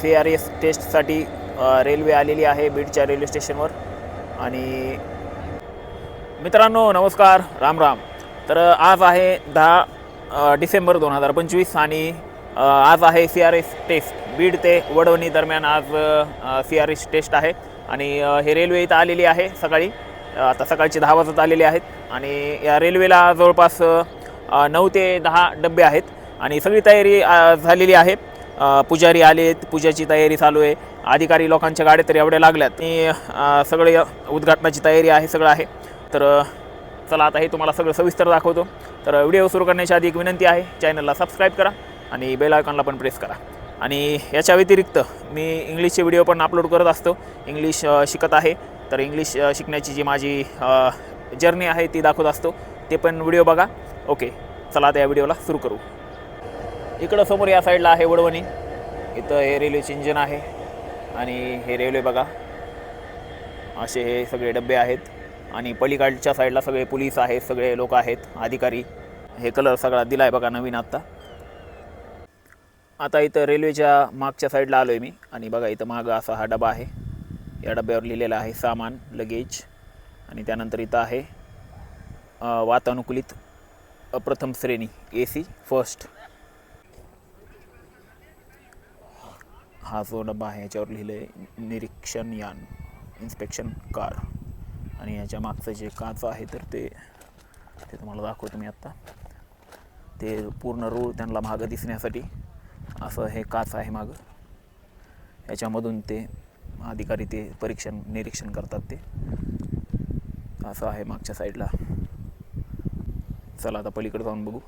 CRS टेस्टसाठी railway आलेली आहे बीडच्या रेल्वे स्टेशनवर. आणि मित्रांनो नमस्कार, राम राम. तर आज आहे 10 डिसेंबर 2025 आणि आज आहे CRS टेस्ट. बीड ते वडवणी दरम्यान आज CRS टेस्ट आहे. आणि हे रेल्वे इथं आलेली आहे सकाळी. आता सकाळचे 10 वाजत आलेले आहेत. आणि या रेल्वेला जवळपास 9 ते 10 डबे आहेत आणि सगळी तयारी झालेली आहे. पुजारी आलेत, पूजाची तयारी चालू आहे. अधिकारी लोकांच्या गाड्या तर एवढ्या लागल्यात आणि सगळे उद्घाटनाची तयारी आहे, सगळं आहे. तर चला आता हे तुम्हाला सगळं सविस्तर दाखवतो. तर व्हिडिओ सुरू करण्याच्या आधी एक विनंती आहे, चॅनलला सबस्क्राईब करा आणि बेल आयकॉनला पण प्रेस करा. आणि याच्या व्यतिरिक्त मी इंग्लिशचे व्हिडिओ पण अपलोड करत असतो. इंग्लिश शिकत आहे, तर इंग्लिश शिकण्याची जी माझी जर्नी आहे ती दाखवत असतो. ते पण व्हिडिओ बघा. ओके, चला आता या व्हिडिओला सुरू करू. इकडं समोर या साईडला आहे वडवणी. इथं हे रेल्वेचे इंजिन आहे आणि हे रेल्वे बघा, असे हे सगळे डबे आहेत. आणि पलीकडच्या साईडला सगळे पोलीस आहेत, सगळे लोक आहेत, अधिकारी. हे कलर सगळा दिला आहे बघा नवीन आत्ता. आता इथं रेल्वेच्या मागच्या साईडला आलो आहे मी. आणि बघा इथं मागं असा हा डबा आहे. या डब्यावर लिहिलेला आहे सामान, लगेज. आणि त्यानंतर इथं आहे वातानुकूलित प्रथम श्रेणी AC फर्स्ट. हा जो डबा आहे याच्यावर लिहिलं आहे निरीक्षण यान, इन्स्पेक्शन कार. आणि याच्या मागचं जे काच आहे तर ते तुम्हाला दाखवतो मी आत्ता. ते पूर्ण रूळ त्यांना मागं दिसण्यासाठी असं हे काच आहे मागं. याच्यामधून ते अधिकारी ते निरीक्षण करतात. ते असं आहे मागच्या साईडला. चला आता पलीकडे जाऊन बघू.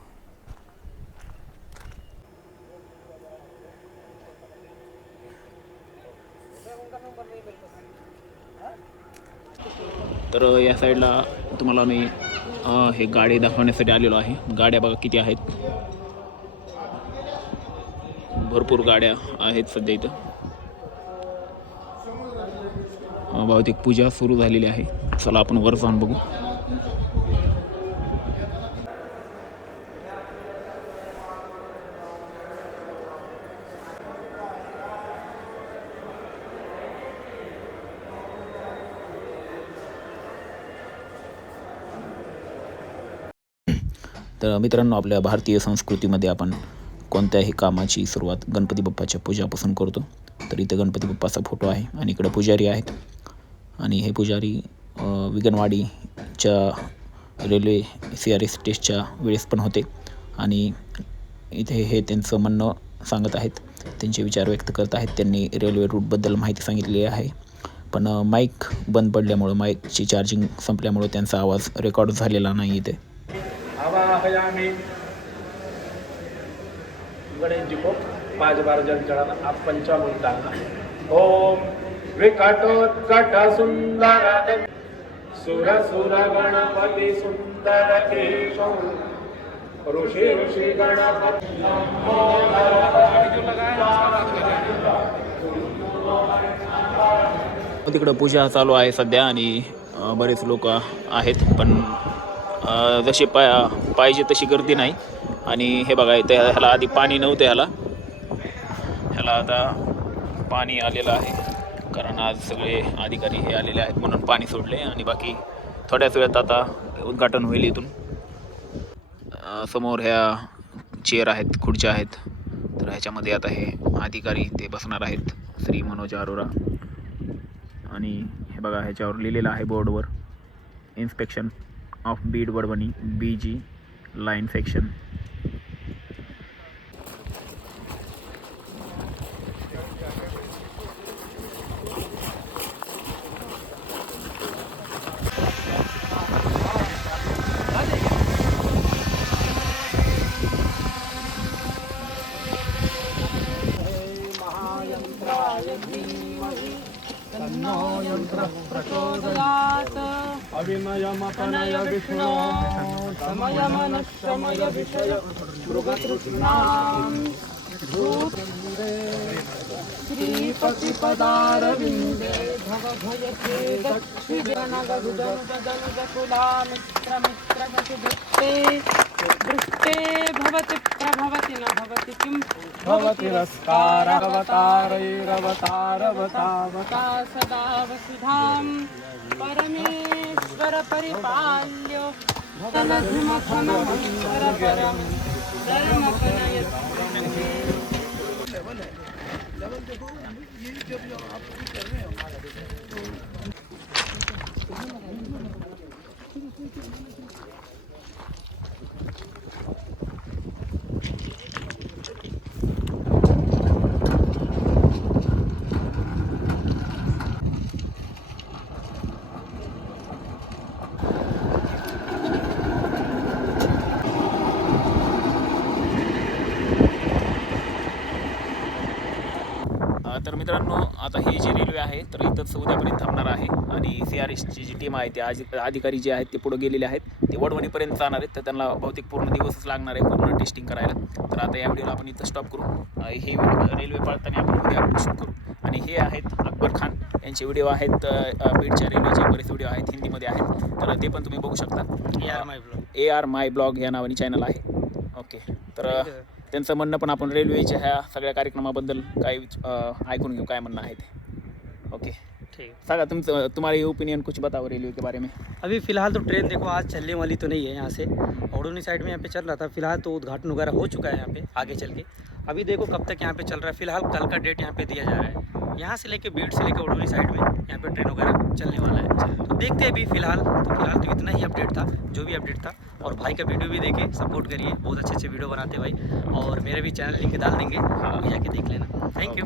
तर या साईडला तुम्हाला मी हे गाडी दाखवण्यासाठी आलेलो आहे. गाड्या बघा किती आहेत, भरपूर गाड्या आहेत सध्या इथं. बहुतेक पूजा सुरू झालेली आहे. चला आपण वर जाऊन बघू. तर मित्रांनो, आपल्या भारतीय संस्कृतीमध्ये आपण कोणत्याही कामाची सुरुवात गणपती बाप्पाच्या पूजापासून करतो. तर इथं गणपती बाप्पाचा फोटो आहे आणि इकडं पुजारी आहेत. आणि हे पुजारी विगनवाडीच्या रेल्वे CRS टेस्टच्या वेळेस पण होते. आणि इथे हे त्यांचं म्हणणं सांगत आहेत, त्यांचे विचार व्यक्त करत आहेत. त्यांनी रेल्वे रूटबद्दल माहिती सांगितलेली आहे. पण माईक बंद पडल्यामुळं, माईकची चार्जिंग संपल्यामुळं त्यांचा आवाज रेकॉर्ड झालेला नाही इथे. आवाहयामि गणेश जी को 5 बार जल चढ़ाना. आप पंचामृत डालना. ओम विकटोत्कट सुंदर सुर सुर गणपति सुंदर केशव ऋषि ऋषि गणपति. तिकडं पूजा चालू आहे सध्या आणि बरेच लोक आहेत. पण जशी पाहिजे तशी गर्दी नाही. आणि हे बघा इथं ह्याला आधी पाणी नव्हतं. ह्याला आता पाणी आलेलं आहे, कारण आज सगळे अधिकारी हे आलेले आहेत म्हणून पाणी सोडले. आणि बाकी थोड्याच वेळात आता उद्घाटन होईल. इथून समोर ह्या चेअर आहेत, खुर्च्या आहेत. तर ह्याच्यामध्ये आता हे अधिकारी ते बसणार आहेत, श्री मनोज अरोरा. आणि हे बघा ह्याच्यावर लिहिलेलं आहे बोर्डवर, inspection of Beed Wadwani BG line section. अविनयमपनय विष्णु समयमनशमय विषय मृगतृष्णाम् श्रीपतिपदारविन्दे भवभयते दक्षिणगरुदनुदनुदकुलामित्रमित्रगतिदृष्टे दृष्टे भवति भवति न भवति किं भवतिरस्कारवतारैरवतारवतावता सदा वसुधां परमेश्वर परिपाल्यो धर्मफलमन्तरपरं धर्मफलयति। तर मित्रांनो, आता ही जी रेल्वे आहे तर इथंच उद्यापर्यंत थांबणार आहे आणि CRSची जी टीम आहे ते अधिकारी जे आहेत ते पुढे गेलेले आहेत, ते वडवणीपर्यंत जाणार आहेत. तर त्यांना बहुतेक पूर्ण दिवसच लागणार आहे पूर्ण टेस्टिंग करायला. तर आता या व्हिडिओला आपण इथं स्टॉप करू. हे रेल्वे पळताना आपण उद्या शूट करू. आणि हे आहेत अकबर खान यांचे व्हिडिओ आहेत, बीडच्या रेल्वेचे बरेच व्हिडिओ आहेत, हिंदीमध्ये आहेत, तर ते पण तुम्ही बघू शकता. AR माय ब्लॉग या नावाने चॅनल आहे. ओके, तर त्यांचं म्हणणं पण आपण रेल्वेच्या ह्या सगळ्या कार्यक्रमाबद्दल काय ऐकून घेऊ, काय म्हणणं आहे ते. ओके, ठीक है। सागा तुम्हारी ओपिनियन कुछ बताओ रेलवे के बारे में। अभी फ़िलहाल तो ट्रेन देखो आज चलने वाली तो नहीं है यहाँ से, औडोनी साइड में यहाँ पे चल रहा था। फिलहाल तो उद्घाटन वगैरह हो चुका है यहाँ पे, आगे चल के अभी देखो कब तक यहाँ पे चल रहा है। फिलहाल कल का डेट यहाँ पे दिया जा रहा है। यहाँ से लेके बीड से लेके औडोनी साइड में यहाँ पे ट्रेन वगैरह चलने वाला है। तो देखते हैं अभी फ़िलहाल तो इतना ही अपडेट था, जो भी अपडेट था। और भाई का वीडियो भी देखें, सपोर्ट करिए, बहुत अच्छे अच्छे वीडियो बनाते भाई। और मेरे भी चैनल लिंक डाल देंगे, जाके देख लेना। Thank you.